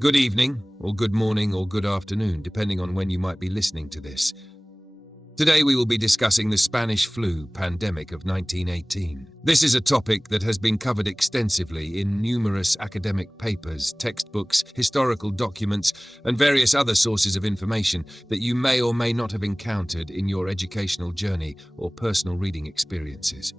Good evening, or good morning, or good afternoon, depending on when you might be listening to this. Today we will be discussing the Spanish flu pandemic of 1918. This is a topic that has been covered extensively in numerous academic papers, textbooks, historical documents, and various other sources of information that you may or may not have encountered in your educational journey or personal reading experiences.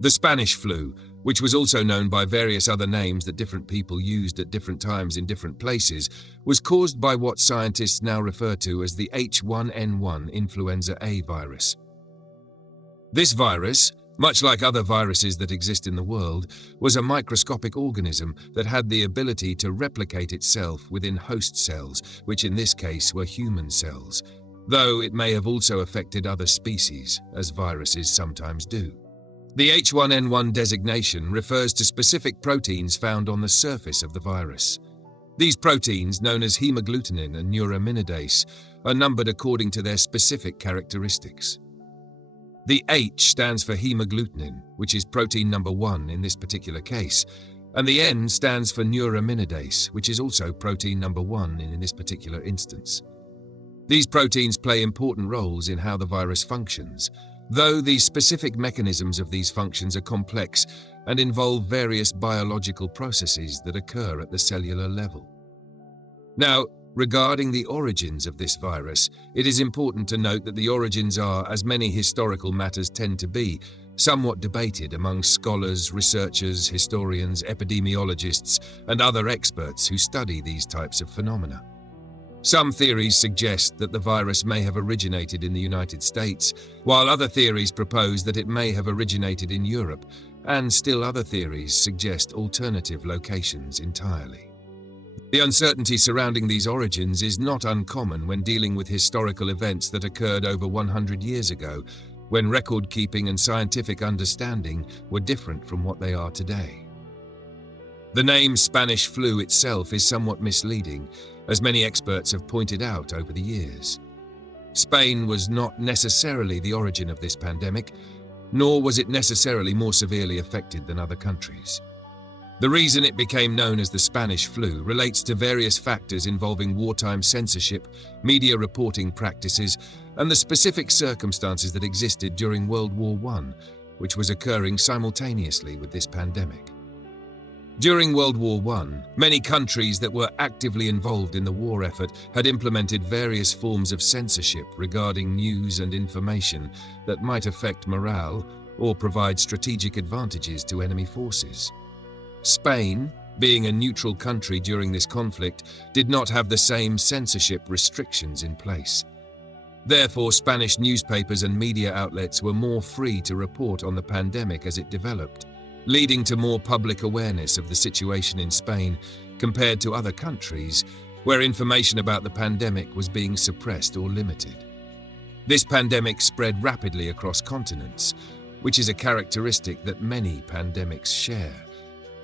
The Spanish flu, which was also known by various other names that different people used at different times in different places, was caused by what scientists now refer to as the H1N1 influenza A virus. This virus, much like other viruses that exist in the world, was a microscopic organism that had the ability to replicate itself within host cells, which in this case were human cells, though it may have also affected other species, as viruses sometimes do. The H1N1 designation refers to specific proteins found on the surface of the virus. These proteins, known as hemagglutinin and neuraminidase, are numbered according to their specific characteristics. The H stands for hemagglutinin, which is protein number 1 in this particular case, and the N stands for neuraminidase, which is also protein number 1 in this particular instance. These proteins play important roles in how the virus functions, though the specific mechanisms of these functions are complex and involve various biological processes that occur at the cellular level. Now, regarding the origins of this virus, it is important to note that the origins are, as many historical matters tend to be, somewhat debated among scholars, researchers, historians, epidemiologists, and other experts who study these types of phenomena. Some theories suggest that the virus may have originated in the United States, while other theories propose that it may have originated in Europe, and still other theories suggest alternative locations entirely. The uncertainty surrounding these origins is not uncommon when dealing with historical events that occurred over 100 years ago, when record-keeping and scientific understanding were different from what they are today. The name Spanish flu itself is somewhat misleading, as many experts have pointed out over the years. Spain was not necessarily the origin of this pandemic, nor was it necessarily more severely affected than other countries. The reason it became known as the Spanish flu relates to various factors involving wartime censorship, media reporting practices, and the specific circumstances that existed during World War I, which was occurring simultaneously with this pandemic. During World War I, many countries that were actively involved in the war effort had implemented various forms of censorship regarding news and information that might affect morale or provide strategic advantages to enemy forces. Spain, being a neutral country during this conflict, did not have the same censorship restrictions in place. Therefore, Spanish newspapers and media outlets were more free to report on the pandemic as it developed, leading to more public awareness of the situation in Spain compared to other countries where information about the pandemic was being suppressed or limited. This pandemic spread rapidly across continents, which is a characteristic that many pandemics share,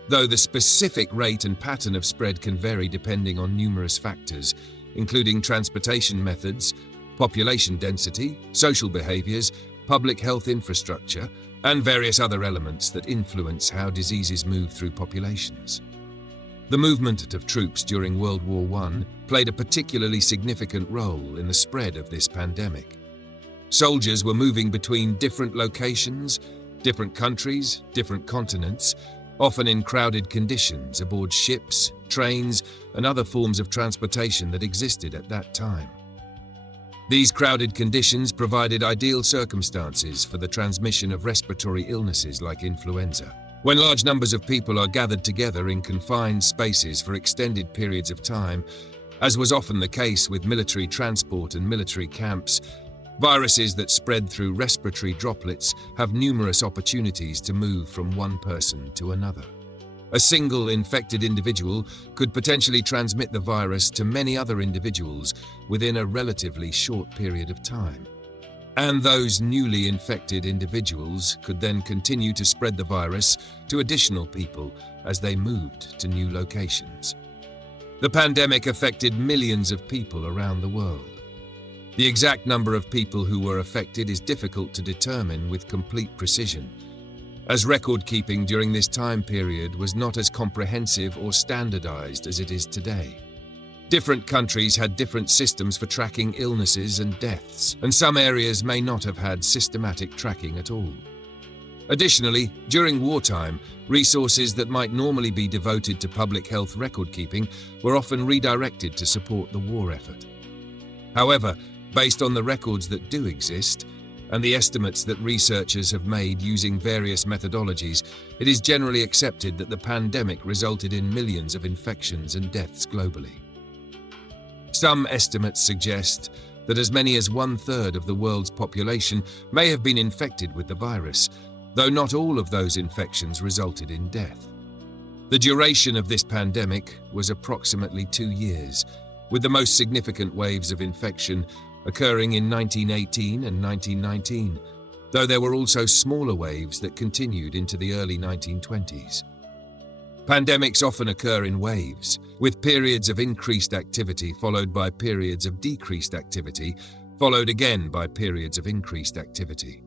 though the specific rate and pattern of spread can vary depending on numerous factors, including transportation methods, population density, social behaviors, public health infrastructure, and various other elements that influence how diseases move through populations. The movement of troops during World War I played a particularly significant role in the spread of this pandemic. Soldiers were moving between different locations, different countries, different continents, often in crowded conditions aboard ships, trains, and other forms of transportation that existed at that time. These crowded conditions provided ideal circumstances for the transmission of respiratory illnesses like influenza. When large numbers of people are gathered together in confined spaces for extended periods of time, as was often the case with military transport and military camps, viruses that spread through respiratory droplets have numerous opportunities to move from one person to another. A single infected individual could potentially transmit the virus to many other individuals within a relatively short period of time. And those newly infected individuals could then continue to spread the virus to additional people as they moved to new locations. The pandemic affected millions of people around the world. The exact number of people who were affected is difficult to determine with complete precision, as record-keeping during this time period was not as comprehensive or standardized as it is today. Different countries had different systems for tracking illnesses and deaths, and some areas may not have had systematic tracking at all. Additionally, during wartime, resources that might normally be devoted to public health record-keeping were often redirected to support the war effort. However, based on the records that do exist, and the estimates that researchers have made using various methodologies, it is generally accepted that the pandemic resulted in millions of infections and deaths globally. Some estimates suggest that as many as 1/3 of the world's population may have been infected with the virus, though not all of those infections resulted in death. The duration of this pandemic was approximately 2 years, with the most significant waves of infection occurring in 1918 and 1919, though there were also smaller waves that continued into the early 1920s. Pandemics often occur in waves, with periods of increased activity followed by periods of decreased activity, followed again by periods of increased activity.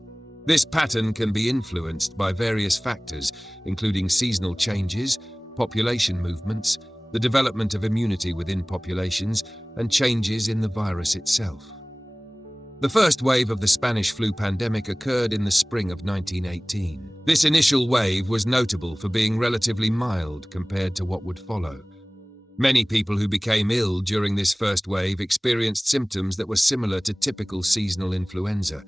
This pattern can be influenced by various factors, including seasonal changes, population movements, the development of immunity within populations, and changes in the virus itself. The first wave of the Spanish flu pandemic occurred in the spring of 1918. This initial wave was notable for being relatively mild compared to what would follow. Many people who became ill during this first wave experienced symptoms that were similar to typical seasonal influenza,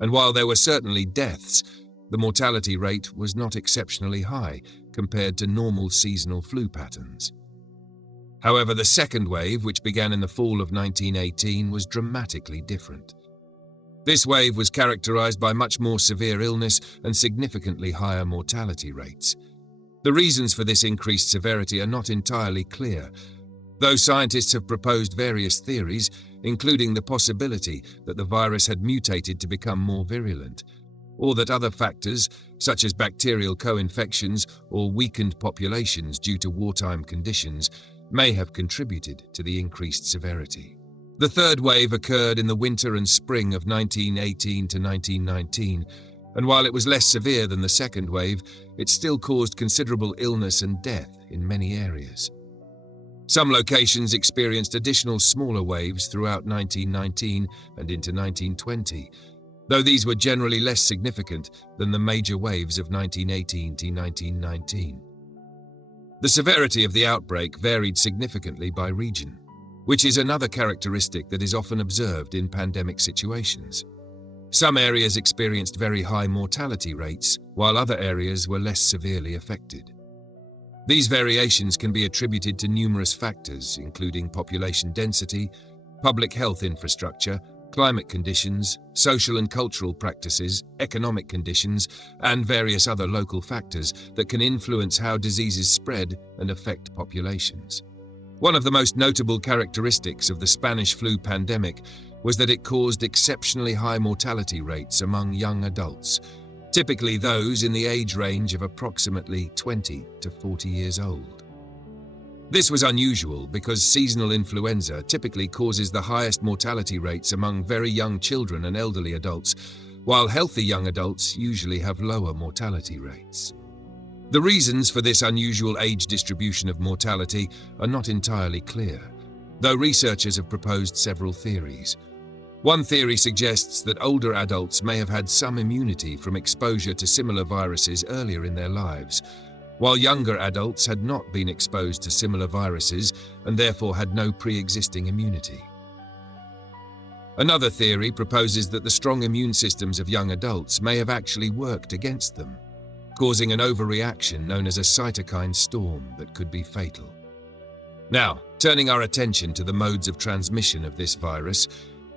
and while there were certainly deaths, the mortality rate was not exceptionally high compared to normal seasonal flu patterns. However, the second wave, which began in the fall of 1918, was dramatically different. This wave was characterized by much more severe illness and significantly higher mortality rates. The reasons for this increased severity are not entirely clear, though scientists have proposed various theories, including the possibility that the virus had mutated to become more virulent, or that other factors, such as bacterial co-infections or weakened populations due to wartime conditions, may have contributed to the increased severity. The third wave occurred in the winter and spring of 1918 to 1919, and while it was less severe than the second wave, it still caused considerable illness and death in many areas. Some locations experienced additional smaller waves throughout 1919 and into 1920, though these were generally less significant than the major waves of 1918 to 1919. The severity of the outbreak varied significantly by region, which is another characteristic that is often observed in pandemic situations. Some areas experienced very high mortality rates, while other areas were less severely affected. These variations can be attributed to numerous factors, including population density, public health infrastructure, climate conditions, social and cultural practices, economic conditions, and various other local factors that can influence how diseases spread and affect populations. One of the most notable characteristics of the Spanish flu pandemic was that it caused exceptionally high mortality rates among young adults, typically those in the age range of approximately 20 to 40 years old. This was unusual because seasonal influenza typically causes the highest mortality rates among very young children and elderly adults, while healthy young adults usually have lower mortality rates. The reasons for this unusual age distribution of mortality are not entirely clear, though researchers have proposed several theories. One theory suggests that older adults may have had some immunity from exposure to similar viruses earlier in their lives, while younger adults had not been exposed to similar viruses and therefore had no pre-existing immunity. Another theory proposes that the strong immune systems of young adults may have actually worked against them, causing an overreaction known as a cytokine storm that could be fatal. Now, turning our attention to the modes of transmission of this virus,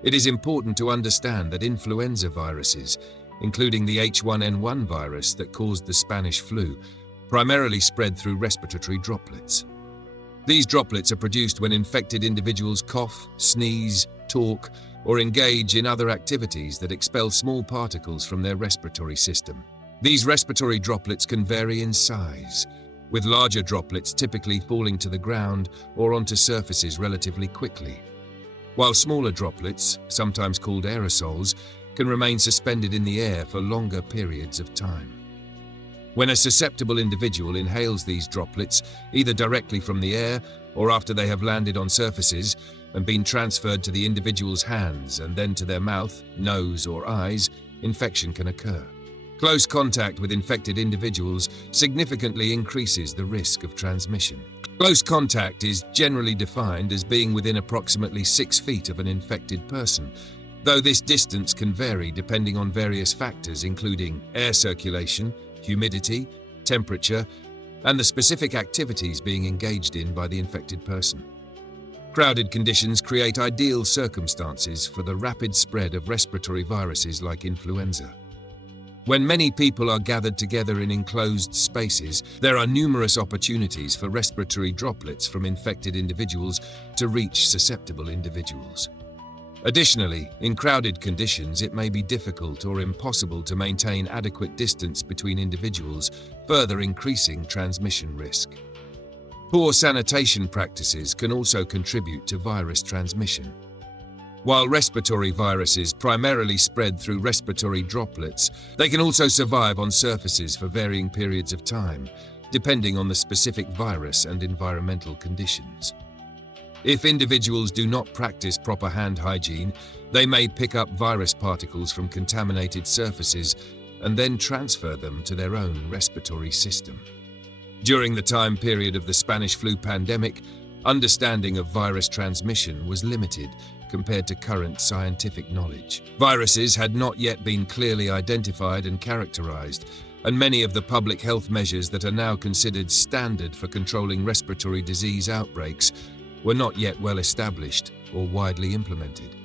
it is important to understand that influenza viruses, including the H1N1 virus that caused the Spanish flu, primarily spread through respiratory droplets. These droplets are produced when infected individuals cough, sneeze, talk, or engage in other activities that expel small particles from their respiratory system. These respiratory droplets can vary in size, with larger droplets typically falling to the ground or onto surfaces relatively quickly, while smaller droplets, sometimes called aerosols, can remain suspended in the air for longer periods of time. When a susceptible individual inhales these droplets, either directly from the air or after they have landed on surfaces and been transferred to the individual's hands and then to their mouth, nose, or eyes, infection can occur. Close contact with infected individuals significantly increases the risk of transmission. Close contact is generally defined as being within approximately 6 feet of an infected person, though this distance can vary depending on various factors including air circulation, humidity, temperature, and the specific activities being engaged in by the infected person. Crowded conditions create ideal circumstances for the rapid spread of respiratory viruses like influenza. When many people are gathered together in enclosed spaces, there are numerous opportunities for respiratory droplets from infected individuals to reach susceptible individuals. Additionally, in crowded conditions, it may be difficult or impossible to maintain adequate distance between individuals, further increasing transmission risk. Poor sanitation practices can also contribute to virus transmission. While respiratory viruses primarily spread through respiratory droplets, they can also survive on surfaces for varying periods of time, depending on the specific virus and environmental conditions. If individuals do not practice proper hand hygiene, they may pick up virus particles from contaminated surfaces and then transfer them to their own respiratory system. During the time period of the Spanish flu pandemic, understanding of virus transmission was limited compared to current scientific knowledge. Viruses had not yet been clearly identified and characterized, and many of the public health measures that are now considered standard for controlling respiratory disease outbreaks were not yet well established or widely implemented.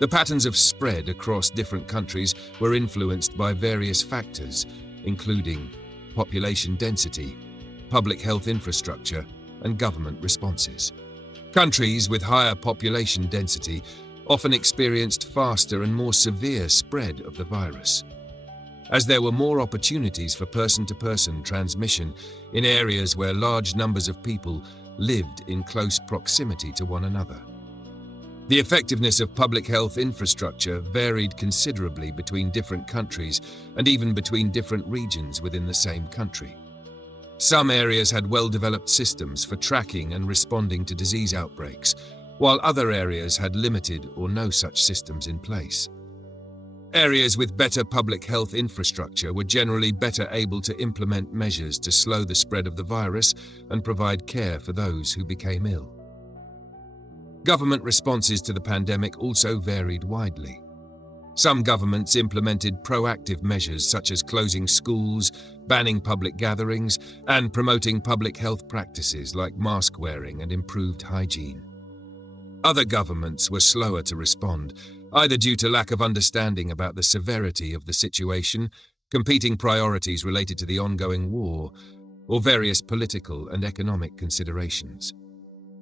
The patterns of spread across different countries were influenced by various factors, including population density, public health infrastructure, and government responses. Countries with higher population density often experienced faster and more severe spread of the virus, as there were more opportunities for person-to-person transmission in areas where large numbers of people lived in close proximity to one another. The effectiveness of public health infrastructure varied considerably between different countries and even between different regions within the same country. Some areas had well-developed systems for tracking and responding to disease outbreaks, while other areas had limited or no such systems in place. Areas with better public health infrastructure were generally better able to implement measures to slow the spread of the virus and provide care for those who became ill. Government responses to the pandemic also varied widely. Some governments implemented proactive measures such as closing schools, banning public gatherings, and promoting public health practices like mask wearing and improved hygiene. Other governments were slower to respond, either due to lack of understanding about the severity of the situation, competing priorities related to the ongoing war, or various political and economic considerations.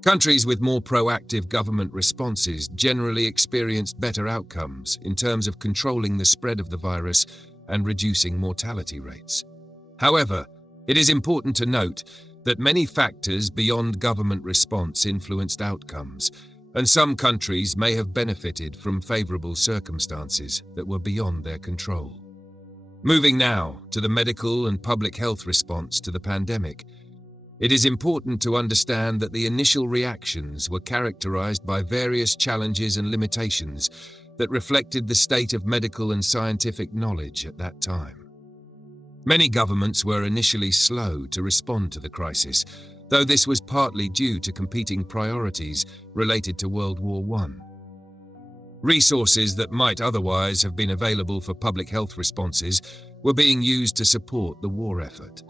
Countries with more proactive government responses generally experienced better outcomes in terms of controlling the spread of the virus and reducing mortality rates. However, it is important to note that many factors beyond government response influenced outcomes, and some countries may have benefited from favorable circumstances that were beyond their control. Moving now to the medical and public health response to the pandemic, it is important to understand that the initial reactions were characterized by various challenges and limitations that reflected the state of medical and scientific knowledge at that time. Many governments were initially slow to respond to the crisis, though this was partly due to competing priorities related to World War I. Resources that might otherwise have been available for public health responses were being used to support the war effort,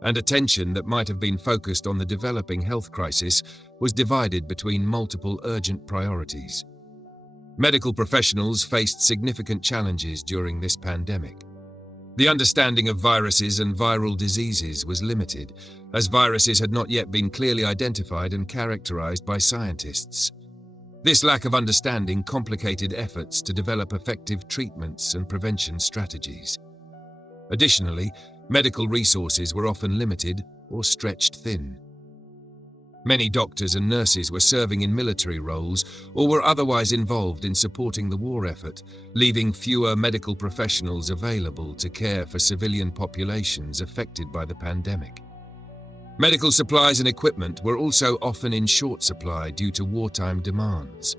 and attention that might have been focused on the developing health crisis was divided between multiple urgent priorities. Medical professionals faced significant challenges during this pandemic. The understanding of viruses and viral diseases was limited, as viruses had not yet been clearly identified and characterized by scientists. This lack of understanding complicated efforts to develop effective treatments and prevention strategies. Additionally, medical resources were often limited or stretched thin. Many doctors and nurses were serving in military roles or were otherwise involved in supporting the war effort, leaving fewer medical professionals available to care for civilian populations affected by the pandemic. Medical supplies and equipment were also often in short supply due to wartime demands.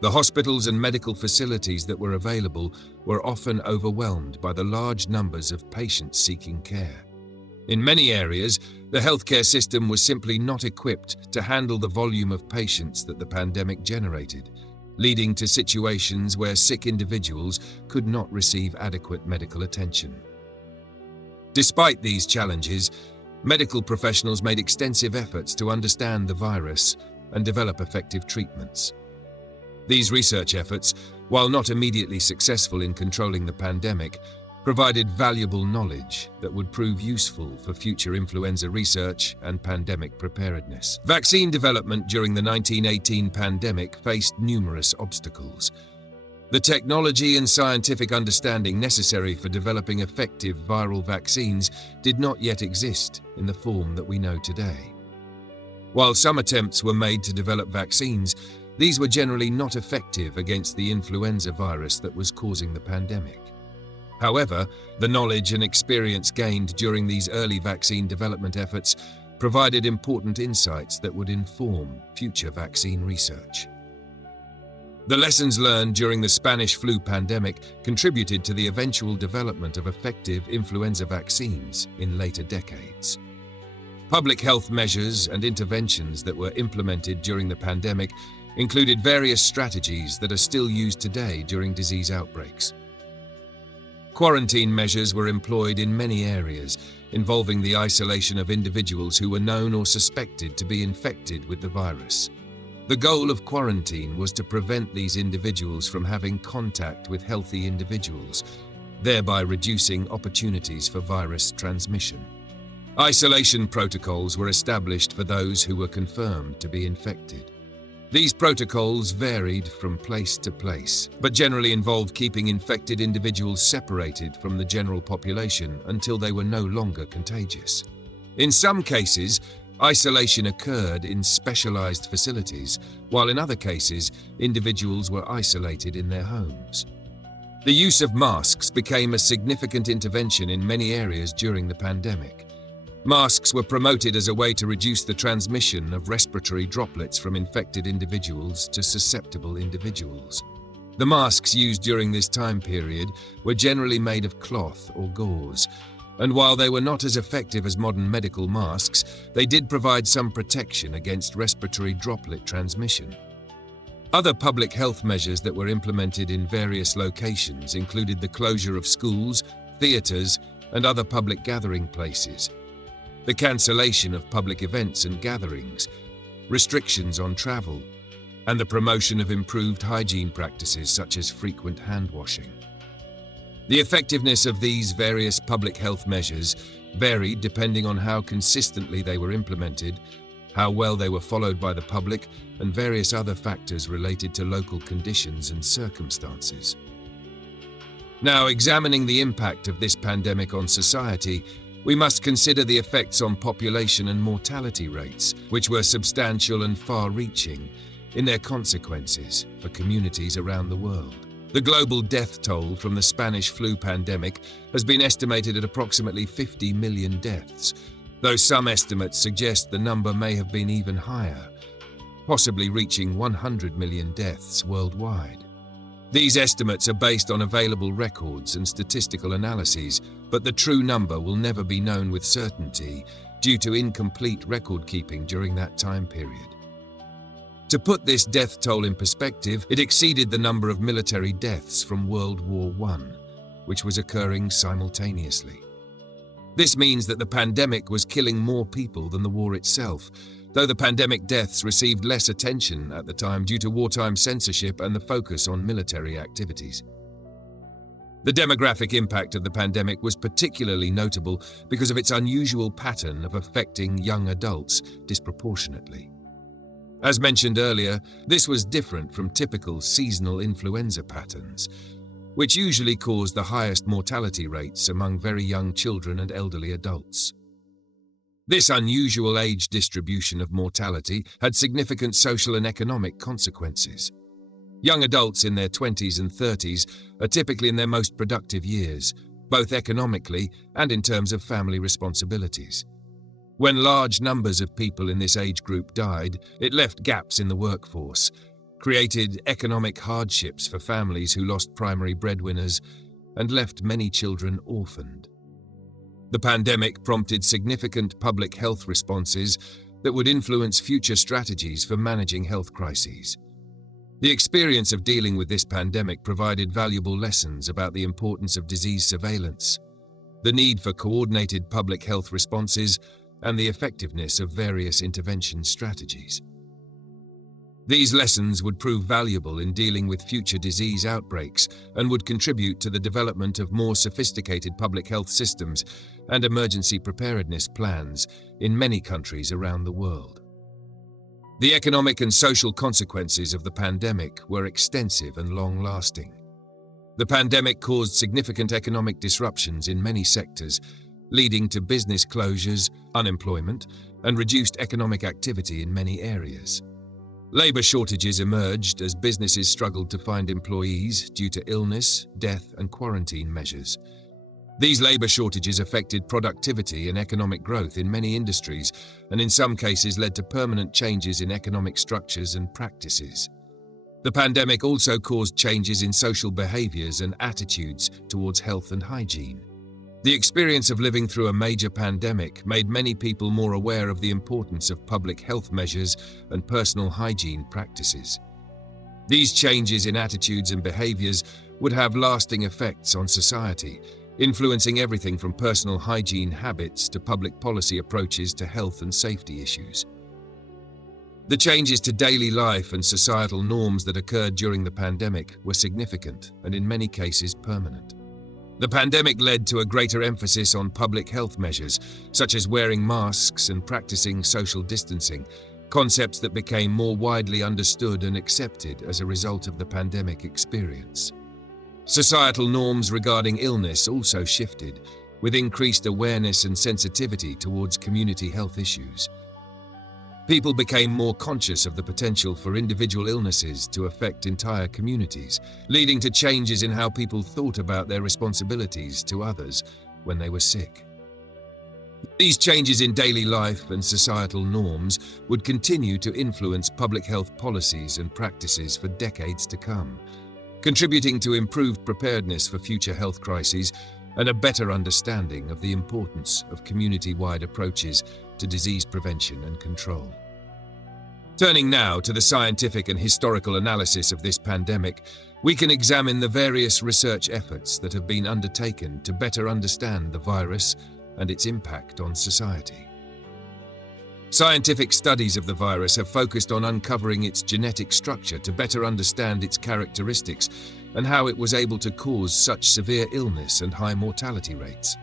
The hospitals and medical facilities that were available were often overwhelmed by the large numbers of patients seeking care. In many areas, the healthcare system was simply not equipped to handle the volume of patients that the pandemic generated, leading to situations where sick individuals could not receive adequate medical attention. Despite these challenges, medical professionals made extensive efforts to understand the virus and develop effective treatments. These research efforts, while not immediately successful in controlling the pandemic, provided valuable knowledge that would prove useful for future influenza research and pandemic preparedness. Vaccine development during the 1918 pandemic faced numerous obstacles. The technology and scientific understanding necessary for developing effective viral vaccines did not yet exist in the form that we know today. While some attempts were made to develop vaccines, these were generally not effective against the influenza virus that was causing the pandemic. However, the knowledge and experience gained during these early vaccine development efforts provided important insights that would inform future vaccine research. The lessons learned during the Spanish flu pandemic contributed to the eventual development of effective influenza vaccines in later decades. Public health measures and interventions that were implemented during the pandemic included various strategies that are still used today during disease outbreaks. Quarantine measures were employed in many areas, involving the isolation of individuals who were known or suspected to be infected with the virus. The goal of quarantine was to prevent these individuals from having contact with healthy individuals, thereby reducing opportunities for virus transmission. Isolation protocols were established for those who were confirmed to be infected. These protocols varied from place to place, but generally involved keeping infected individuals separated from the general population until they were no longer contagious. In some cases, isolation occurred in specialized facilities, while in other cases, individuals were isolated in their homes. The use of masks became a significant intervention in many areas during the pandemic. Masks were promoted as a way to reduce the transmission of respiratory droplets from infected individuals to susceptible individuals. The masks used during this time period were generally made of cloth or gauze, and while they were not as effective as modern medical masks, they did provide some protection against respiratory droplet transmission. Other public health measures that were implemented in various locations included the closure of schools, theaters, and other public gathering places, the cancellation of public events and gatherings, restrictions on travel, and the promotion of improved hygiene practices such as frequent hand washing. The effectiveness of these various public health measures varied depending on how consistently they were implemented, how well they were followed by the public, and various other factors related to local conditions and circumstances. Now, examining the impact of this pandemic on society, we must consider the effects on population and mortality rates, which were substantial and far-reaching in their consequences for communities around the world. The global death toll from the Spanish flu pandemic has been estimated at approximately 50 million deaths, though some estimates suggest the number may have been even higher, possibly reaching 100 million deaths worldwide. These estimates are based on available records and statistical analyses, but the true number will never be known with certainty due to incomplete record-keeping during that time period. To put this death toll in perspective, it exceeded the number of military deaths from World War I, which was occurring simultaneously. This means that the pandemic was killing more people than the war itself, though the pandemic deaths received less attention at the time due to wartime censorship and the focus on military activities. The demographic impact of the pandemic was particularly notable because of its unusual pattern of affecting young adults disproportionately. As mentioned earlier, this was different from typical seasonal influenza patterns, which usually cause the highest mortality rates among very young children and elderly adults. This unusual age distribution of mortality had significant social and economic consequences. Young adults in their 20s and 30s are typically in their most productive years, both economically and in terms of family responsibilities. When large numbers of people in this age group died, it left gaps in the workforce, created economic hardships for families who lost primary breadwinners, and left many children orphaned. The pandemic prompted significant public health responses that would influence future strategies for managing health crises. The experience of dealing with this pandemic provided valuable lessons about the importance of disease surveillance, the need for coordinated public health responses, and the effectiveness of various intervention strategies. These lessons would prove valuable in dealing with future disease outbreaks and would contribute to the development of more sophisticated public health systems and emergency preparedness plans in many countries around the world. The economic and social consequences of the pandemic were extensive and long-lasting. The pandemic caused significant economic disruptions in many sectors, leading to business closures, unemployment, and reduced economic activity in many areas. Labor shortages emerged as businesses struggled to find employees due to illness, death, and quarantine measures. These labor shortages affected productivity and economic growth in many industries, and in some cases led to permanent changes in economic structures and practices. The pandemic also caused changes in social behaviors and attitudes towards health and hygiene. The experience of living through a major pandemic made many people more aware of the importance of public health measures and personal hygiene practices. These changes in attitudes and behaviors would have lasting effects on society, influencing everything from personal hygiene habits to public policy approaches to health and safety issues. The changes to daily life and societal norms that occurred during the pandemic were significant and in many cases permanent. The pandemic led to a greater emphasis on public health measures, such as wearing masks and practicing social distancing, concepts that became more widely understood and accepted as a result of the pandemic experience. Societal norms regarding illness also shifted, with increased awareness and sensitivity towards community health issues. People became more conscious of the potential for individual illnesses to affect entire communities, leading to changes in how people thought about their responsibilities to others when they were sick. These changes in daily life and societal norms would continue to influence public health policies and practices for decades to come, contributing to improved preparedness for future health crises and a better understanding of the importance of community-wide approaches to disease prevention and control. Turning now to the scientific and historical analysis of this pandemic, we can examine the various research efforts that have been undertaken to better understand the virus and its impact on society. Scientific studies of the virus have focused on uncovering its genetic structure to better understand its characteristics and how it was able to cause such severe illness and high mortality rates.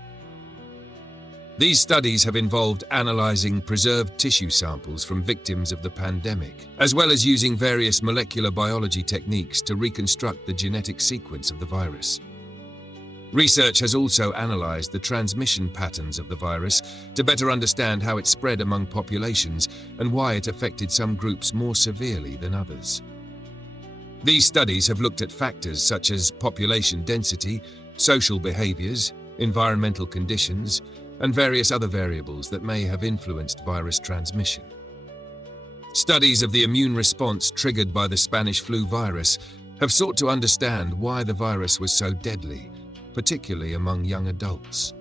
These studies have involved analyzing preserved tissue samples from victims of the pandemic, as well as using various molecular biology techniques to reconstruct the genetic sequence of the virus. Research has also analyzed the transmission patterns of the virus to better understand how it spread among populations and why it affected some groups more severely than others. These studies have looked at factors such as population density, social behaviors, environmental conditions, and various other variables that may have influenced virus transmission. Studies of the immune response triggered by the Spanish flu virus have sought to understand why the virus was so deadly, particularly among young adults.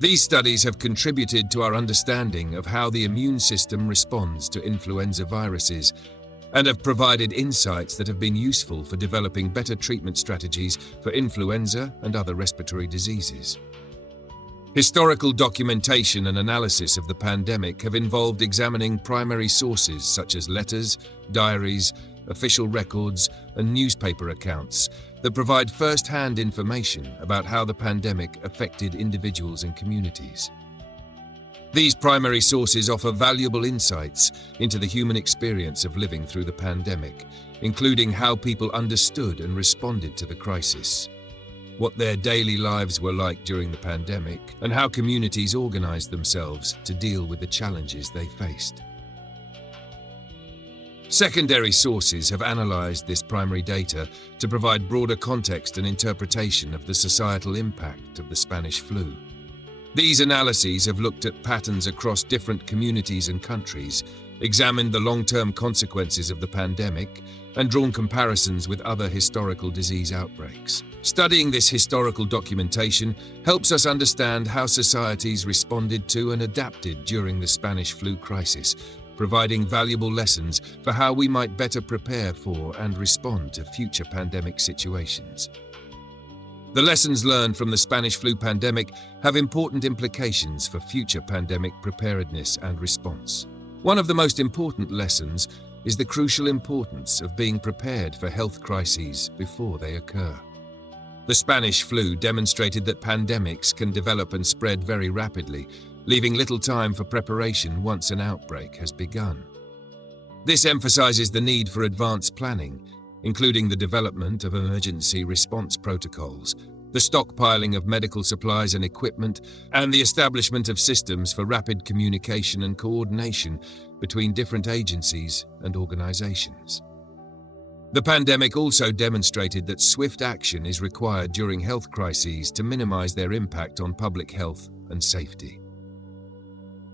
These studies have contributed to our understanding of how the immune system responds to influenza viruses and have provided insights that have been useful for developing better treatment strategies for influenza and other respiratory diseases. Historical documentation and analysis of the pandemic have involved examining primary sources such as letters, diaries, official records, and newspaper accounts that provide first-hand information about how the pandemic affected individuals and communities. These primary sources offer valuable insights into the human experience of living through the pandemic, including how people understood and responded to the crisis. what their daily lives were like during the pandemic, and how communities organized themselves to deal with the challenges they faced. Secondary sources have analyzed this primary data to provide broader context and interpretation of the societal impact of the Spanish flu. These analyses have looked at patterns across different communities and countries, examined the long-term consequences of the pandemic, and drawn comparisons with other historical disease outbreaks. Studying this historical documentation helps us understand how societies responded to and adapted during the Spanish flu crisis, providing valuable lessons for how we might better prepare for and respond to future pandemic situations. The lessons learned from the Spanish flu pandemic have important implications for future pandemic preparedness and response. One of the most important lessons is the crucial importance of being prepared for health crises before they occur. The Spanish flu demonstrated that pandemics can develop and spread very rapidly, leaving little time for preparation once an outbreak has begun. This emphasizes the need for advanced planning, including the development of emergency response protocols, the stockpiling of medical supplies and equipment, and the establishment of systems for rapid communication and coordination between different agencies and organizations. The pandemic also demonstrated that swift action is required during health crises to minimize their impact on public health and safety.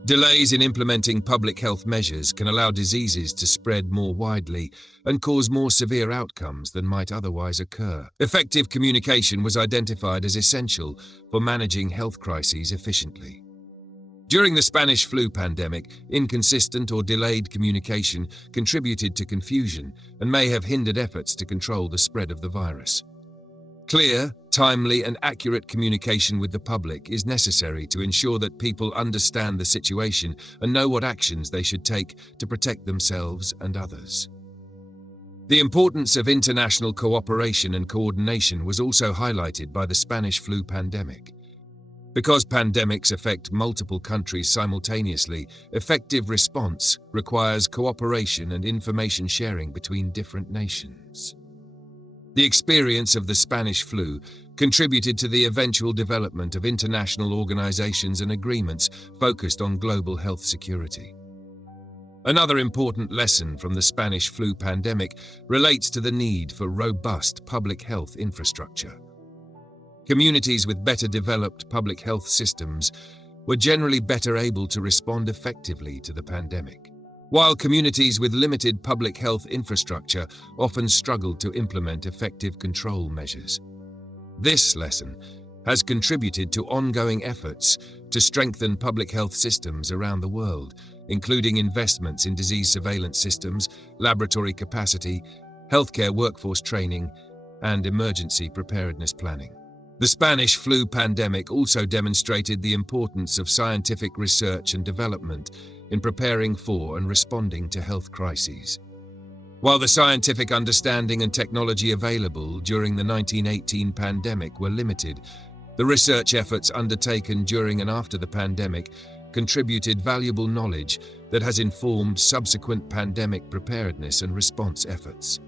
Delays in implementing public health measures can allow diseases to spread more widely and cause more severe outcomes than might otherwise occur. Effective communication was identified as essential for managing health crises efficiently. During the Spanish flu pandemic, inconsistent or delayed communication contributed to confusion and may have hindered efforts to control the spread of the virus. Clear, timely, and accurate communication with the public is necessary to ensure that people understand the situation and know what actions they should take to protect themselves and others. The importance of international cooperation and coordination was also highlighted by the Spanish flu pandemic. Because pandemics affect multiple countries simultaneously, effective response requires cooperation and information sharing between different nations. The experience of the Spanish flu contributed to the eventual development of international organizations and agreements focused on global health security. Another important lesson from the Spanish flu pandemic relates to the need for robust public health infrastructure. Communities with better developed public health systems were generally better able to respond effectively to the pandemic, while communities with limited public health infrastructure often struggled to implement effective control measures. This lesson has contributed to ongoing efforts to strengthen public health systems around the world, including investments in disease surveillance systems, laboratory capacity, healthcare workforce training, and emergency preparedness planning. The Spanish flu pandemic also demonstrated the importance of scientific research and development in preparing for and responding to health crises. While the scientific understanding and technology available during the 1918 pandemic were limited, the research efforts undertaken during and after the pandemic contributed valuable knowledge that has informed subsequent pandemic preparedness and response efforts.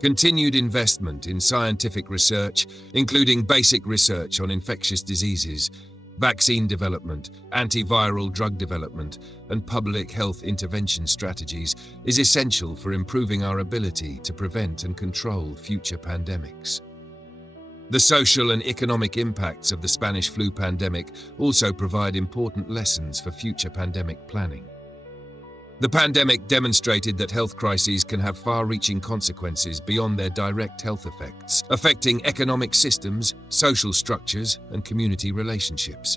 Continued investment in scientific research, including basic research on infectious diseases, vaccine development, antiviral drug development, and public health intervention strategies, is essential for improving our ability to prevent and control future pandemics. The social and economic impacts of the Spanish flu pandemic also provide important lessons for future pandemic planning. The pandemic demonstrated that health crises can have far-reaching consequences beyond their direct health effects, affecting economic systems, social structures, and community relationships.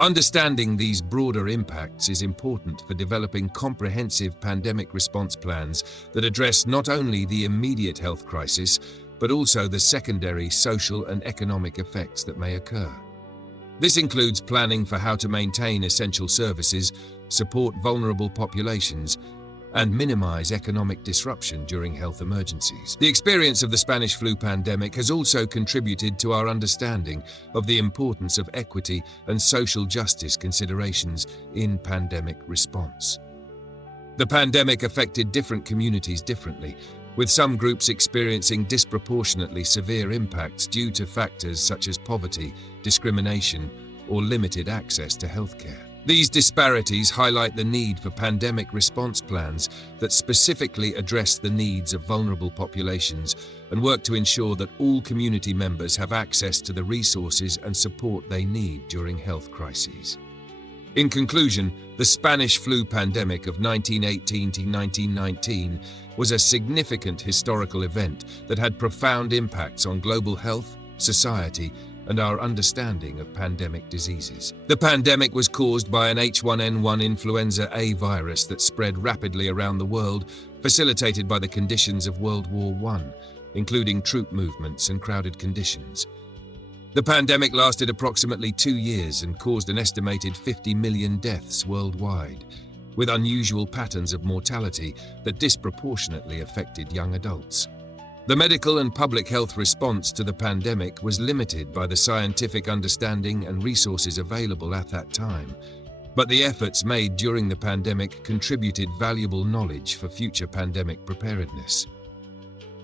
Understanding these broader impacts is important for developing comprehensive pandemic response plans that address not only the immediate health crisis, but also the secondary social and economic effects that may occur. This includes planning for how to maintain essential services, support vulnerable populations, and minimize economic disruption during health emergencies. The experience of the Spanish flu pandemic has also contributed to our understanding of the importance of equity and social justice considerations in pandemic response. The pandemic affected different communities differently, with some groups experiencing disproportionately severe impacts due to factors such as poverty, discrimination, or limited access to healthcare. These disparities highlight the need for pandemic response plans that specifically address the needs of vulnerable populations and work to ensure that all community members have access to the resources and support they need during health crises. In conclusion, the Spanish flu pandemic of 1918 to 1919 was a significant historical event that had profound impacts on global health, society, and our understanding of pandemic diseases. The pandemic was caused by an H1N1 influenza A virus that spread rapidly around the world, facilitated by the conditions of World War I, including troop movements and crowded conditions. The pandemic lasted approximately 2 years and caused an estimated 50 million deaths worldwide, with unusual patterns of mortality that disproportionately affected young adults. The medical and public health response to the pandemic was limited by the scientific understanding and resources available at that time, but the efforts made during the pandemic contributed valuable knowledge for future pandemic preparedness.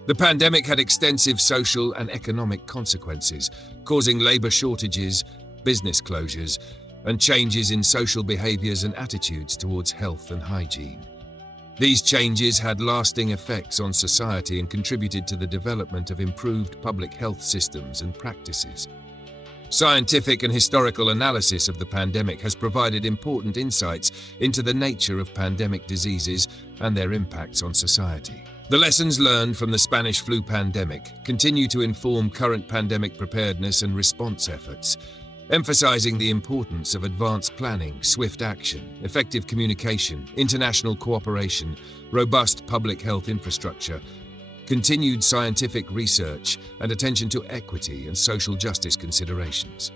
The pandemic had extensive social and economic consequences, causing labor shortages, business closures, and changes in social behaviors and attitudes towards health and hygiene. These changes had lasting effects on society and contributed to the development of improved public health systems and practices. Scientific and historical analysis of the pandemic has provided important insights into the nature of pandemic diseases and their impacts on society. The lessons learned from the Spanish flu pandemic continue to inform current pandemic preparedness and response efforts, emphasizing the importance of advanced planning, swift action, effective communication, international cooperation, robust public health infrastructure, continued scientific research, and attention to equity and social justice considerations.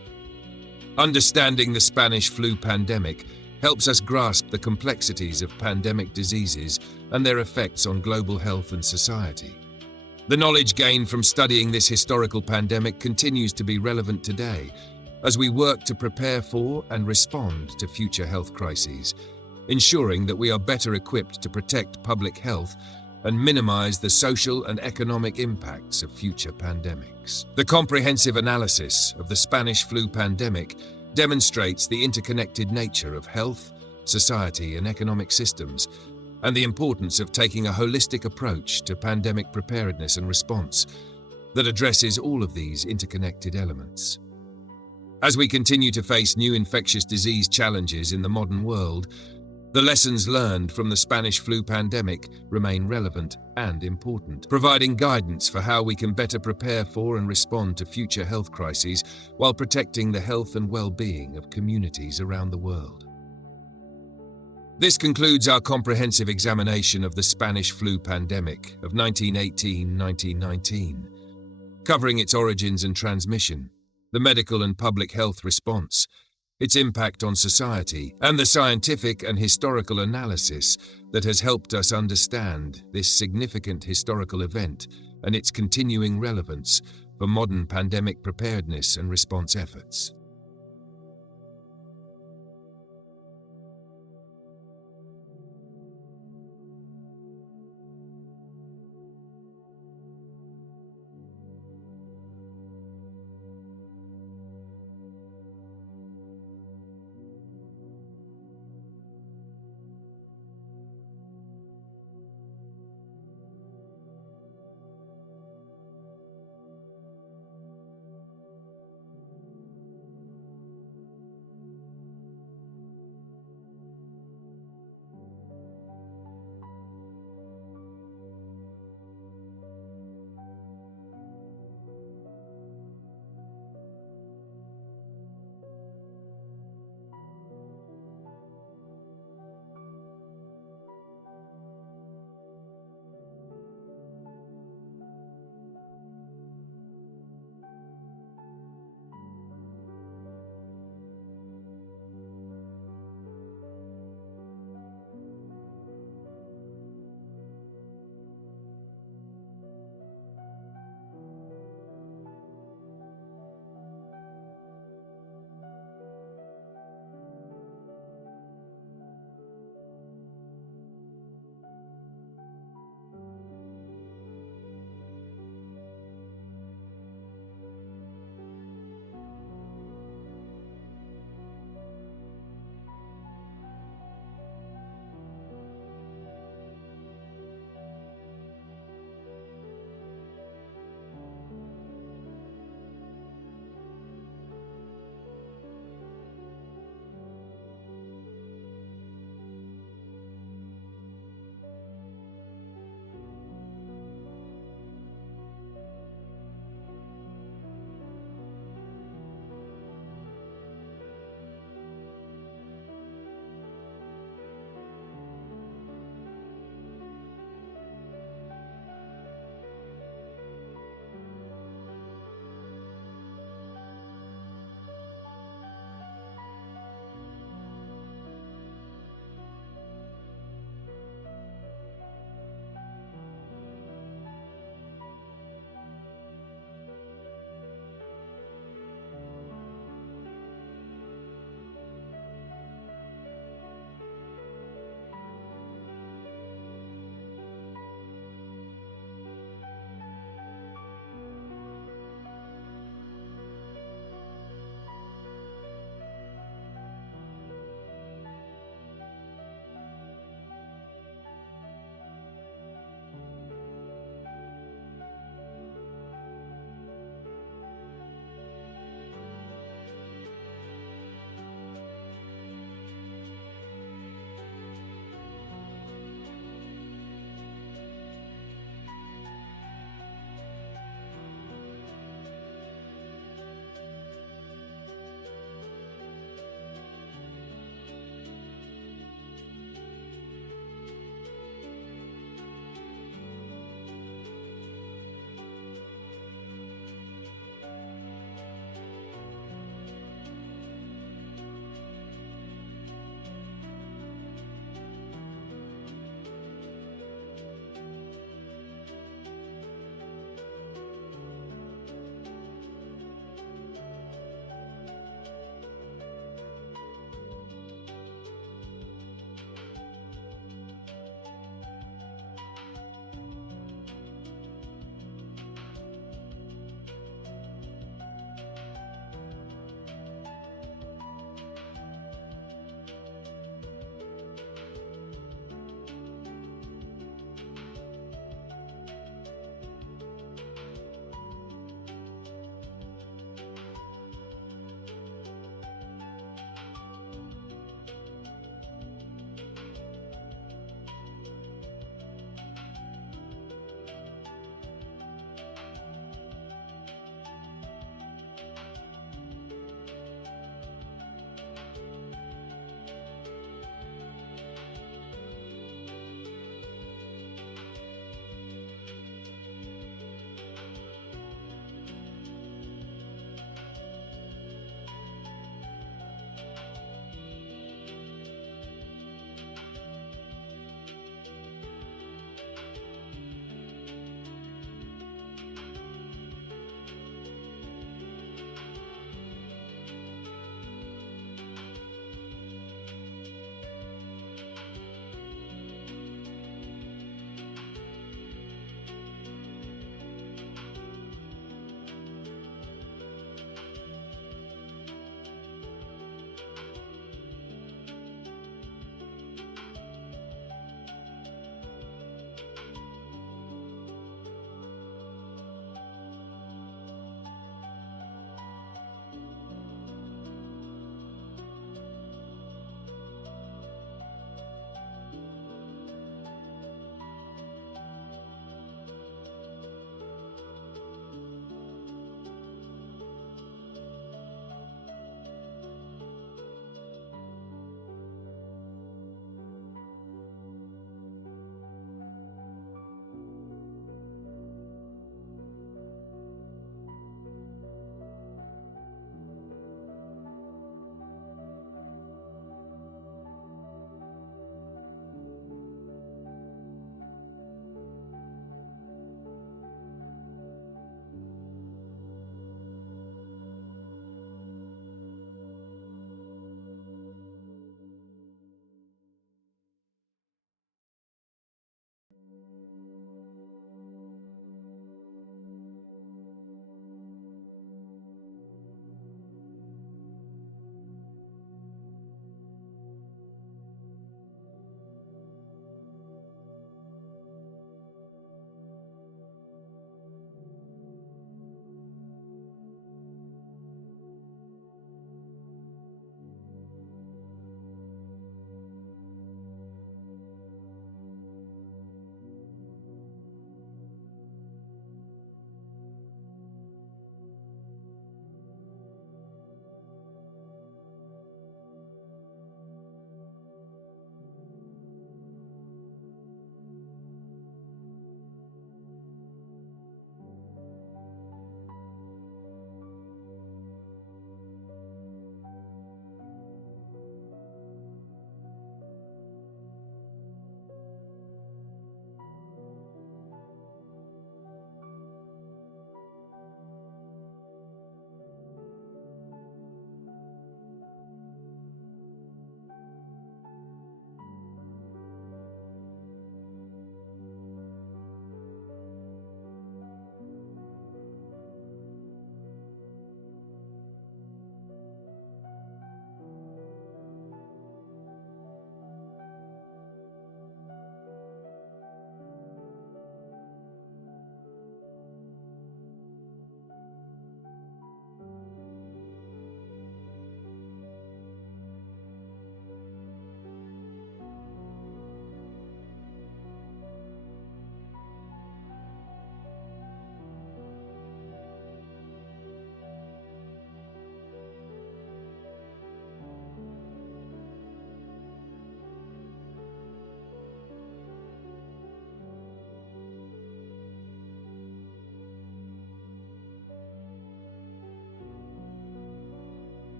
Understanding the Spanish flu pandemic helps us grasp the complexities of pandemic diseases and their effects on global health and society. The knowledge gained from studying this historical pandemic continues to be relevant today, as we work to prepare for and respond to future health crises, ensuring that we are better equipped to protect public health and minimize the social and economic impacts of future pandemics. The comprehensive analysis of the Spanish flu pandemic demonstrates the interconnected nature of health, society, and economic systems, and the importance of taking a holistic approach to pandemic preparedness and response that addresses all of these interconnected elements. As we continue to face new infectious disease challenges in the modern world, the lessons learned from the Spanish flu pandemic remain relevant and important, providing guidance for how we can better prepare for and respond to future health crises while protecting the health and well-being of communities around the world. This concludes our comprehensive examination of the Spanish flu pandemic of 1918-1919, covering its origins and transmission, the medical and public health response, its impact on society, and the scientific and historical analysis that has helped us understand this significant historical event and its continuing relevance for modern pandemic preparedness and response efforts.